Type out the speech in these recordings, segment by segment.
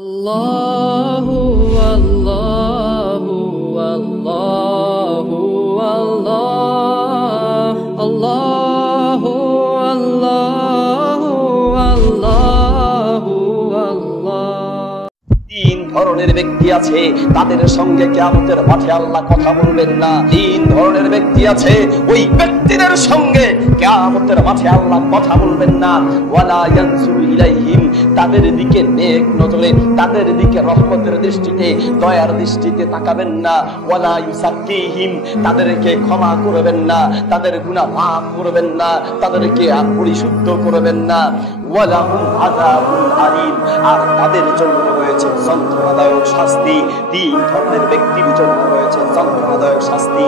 Allahu Allahu Allahu Allah Allahu Allahu Allahu Allah তিন ধরনের ব্যক্তি আছে তাদের সঙ্গে কিয়ামতের মাঠে আল্লাহ কথা বলবেন না। তিন ধরনের ব্যক্তি আছে ওই ব্যক্তিদের সঙ্গে কিয়ামতের মাঠে আল্লাহ কথা বলবেন না। ওয়ালা ইয়ানজুরু ইলাইহিম, তাদের দিকে নেক নজরে, তাদের দিকে রহমতের দৃষ্টিতে, দয়ার দৃষ্টিতে তাকাবেন না। ওয়ালা ইউসাক্কিহিম, তাদেরকে ক্ষমা করবেন না, তাদের গুনাহ মাফ করবেন না, তাদেরকে আর পরিশুদ্ধ করবেন না। ওয়ালাহুম আযাবুন আলীম, আর তাদের জন্য রয়েছে যন্ত্রণাদায়ক শাস্তি। তিন ধরনের ব্যক্তির জন্য রয়েছে যন্ত্রণাদায়ক শাস্তি।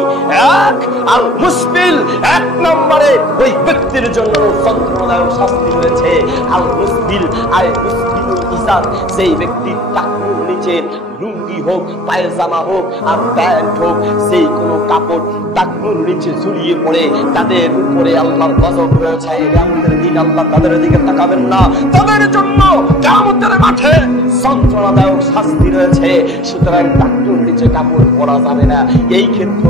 এক আল মুসবিল, এক নম্বরে ওই ব্যক্তির জন্য যন্ত্রণাদায়ক শাস্তি রয়েছে আল মুসবিল। আয় মুসবিলুল ইজার, সেই ব্যক্তির টাকুর নিচে লুঙ্গি হোক, পায়জামা হোক আর প্যান্ট হোক, সেই কোনো কাপড় টাকুর নিচে ঝুলিয়ে পড়ে, তাদের উপরে আল্লাহর গজব রয়েছে। কিয়ামতের দিন আল্লাহ তাদের দিকে তাকাবেন না, তাদের জন্য কিয়ামতের মাঠে যন্ত্রণাদায়ক শাস্তি রয়েছে। সুতরাং টাকুর নিচে কাপড় পরা যাবে না। এই ক্ষেত্রে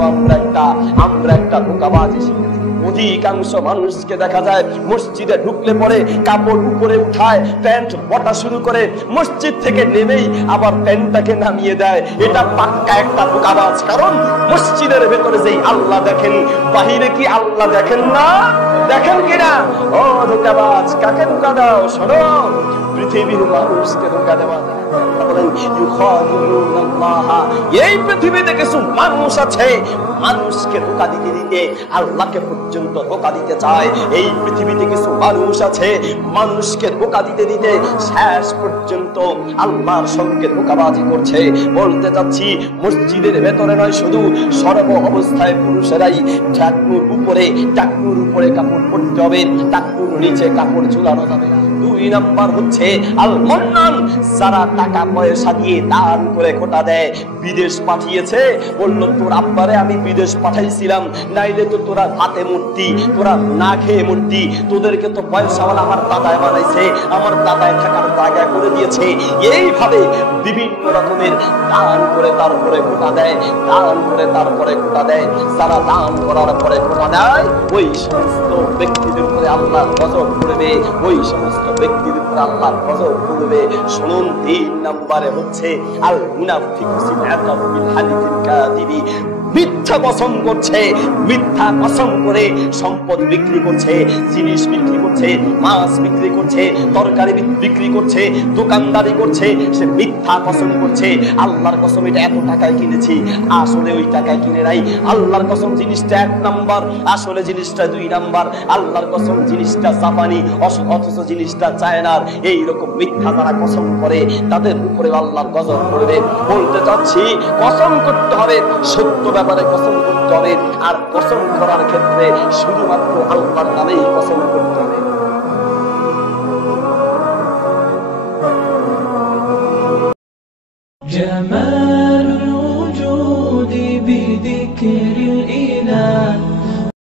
আমরা একটা ধোঁকাবাজি শিখেছি। অধিকাংশ মানুষকে দেখা যায় মসজিদে ঢুকলে পরে কাপড় উপরে উঠায়, প্যান্ট পটা শুরু করে, মসজিদ থেকে নেমেই আবার প্যান্টটাকে নামিয়ে দেয়। এটা পাক্কা একটা ধোঁকাবাজ। কারণ মসজিদের ভেতরে যেই আল্লাহ দেখেন, বাহিরে কি আল্লাহ দেখেন না? দেখেন কিনা? ও ধোঁকাবাজ, কাকে ধোঁকা দাও? শোনো, পৃথিবীর মানুষকে ধোঁকা দেওয়া যায়। এই পৃথিবীতে কিছু মানুষ আছে মানুষকে ধোঁকা দিতে দিতে আল্লাহকে পর্যন্ত ধোঁকা দিতে চায়। এই পৃথিবীতে কিছু মানুষ আছে মানুষকে ধোঁকা দিতে দিতে শেষ পর্যন্ত আল্লাহর সঙ্গে ধোঁকাবাজি করছে। বলতে চাচ্ছি, মসজিদের ভেতরে নয়, শুধু সর্ব অবস্থায় পুরুষেরাই টাকনুর উপরে কাপড় পরতে হবে, টাকনুর নিচে কাপড় ঝুলানো যাবে না। দুই নাম্বার হচ্ছে আল মন্নান, যারা টাকা পয়সা দিয়ে দান করে খোটা দেয়। বিদেশ পাঠিয়েছে, বললো তোর আব্বারে আমি বিদেশ পাঠাইছিলাম, নাইলে তো তোরা হাতে মূর্তি, তোরা না খেয়ে মূর্তি, তোদেরকে তো পয়সাওয়ালা আমার দাদায় বানাইছে, আমার দাদায় থাকার জায়গা করে দিয়েছে। এইভাবে বিভিন্ন রকমের দান করে তারপরে খোটা দেয়, দান করে তারপরে খোটা দেয়। যারা দান করার পরে খোটা দেয়, ওই সমস্ত ব্যক্তিদের উপরে আল্লাহ গজব করবে, ওই সমস্ত ব্যক্তির উপরে আল্লাহ গজব করবে। শুনুন, তিন নম্বরে হচ্ছে আল মুনাফিকু সিলআতাউ বিল হালিফিল কাযিবি, মিথ্যা কসম করছে, মিথ্যা কসম করে সম্পদ বিক্রি করছে, জিনিস বিক্রি করছে, মাছ বিক্রি করছে, তরকারি বিক্রি করছে, দোকানদারি করছে, সে মিথ্যা কসম করছে। আল্লাহর কসম এটা এত টাকায় কিনেছি, আসলে ওই টাকায় কিনে নাই। আল্লাহর কসম জিনিসটা 1 নাম্বার, আসলে জিনিসটা 2 নাম্বার। আল্লাহর কসম জিনিসটা জাপানি, অথচ জিনিসটা চায়নার। এইরকম মিথ্যা যারা কসম করে তাদের উপরে আল্লাহর গজব করবে। বলতে চাচ্ছি, কসম করতে হবে, সত্য ব্যাপারে কসম করতে হবে, আর কসম করার ক্ষেত্রে শুধুমাত্র আল্লাহর নামেই কসম করতে হবে। জামাল